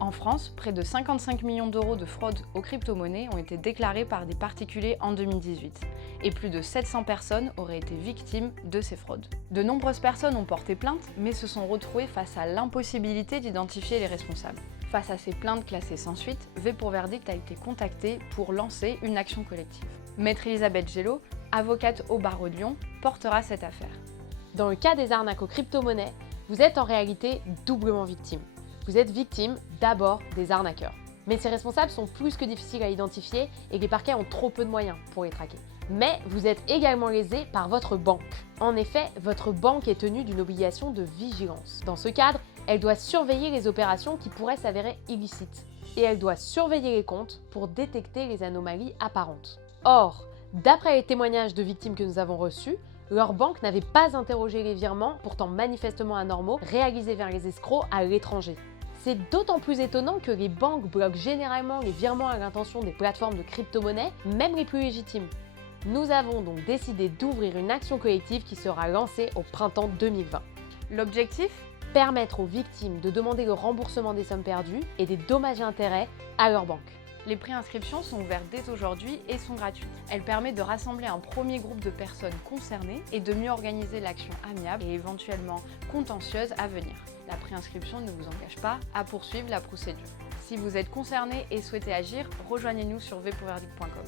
En France, près de 55 millions d'euros de fraude aux crypto-monnaies ont été déclarés par des particuliers en 2018 et plus de 700 personnes auraient été victimes de ces fraudes. De nombreuses personnes ont porté plainte mais se sont retrouvées face à l'impossibilité d'identifier les responsables. Face à ces plaintes classées sans suite, V pour Verdict a été contacté pour lancer une action collective. Maître Elisabeth Gello, avocate au barreau de Lyon, portera cette affaire. Dans le cas des arnaques aux crypto-monnaies, vous êtes en réalité doublement victime. Vous êtes victime d'abord des arnaqueurs. Mais ces responsables sont plus que difficiles à identifier et les parquets ont trop peu de moyens pour les traquer. Mais vous êtes également lésé par votre banque. En effet, votre banque est tenue d'une obligation de vigilance. Dans ce cadre, elle doit surveiller les opérations qui pourraient s'avérer illicites. Et elle doit surveiller les comptes pour détecter les anomalies apparentes. Or, d'après les témoignages de victimes que nous avons reçus, leur banque n'avait pas interrogé les virements, pourtant manifestement anormaux, réalisés vers les escrocs à l'étranger. C'est d'autant plus étonnant que les banques bloquent généralement les virements à l'intention des plateformes de crypto-monnaies, même les plus légitimes. Nous avons donc décidé d'ouvrir une action collective qui sera lancée au printemps 2020. L'objectif ? Permettre aux victimes de demander le remboursement des sommes perdues et des dommages et intérêts à leur banque. Les préinscriptions sont ouvertes dès aujourd'hui et sont gratuites. Elle permet de rassembler un premier groupe de personnes concernées et de mieux organiser l'action amiable et éventuellement contentieuse à venir. La préinscription ne vous engage pas à poursuivre la procédure. Si vous êtes concerné et souhaitez agir, rejoignez-nous sur vpourverdict.com.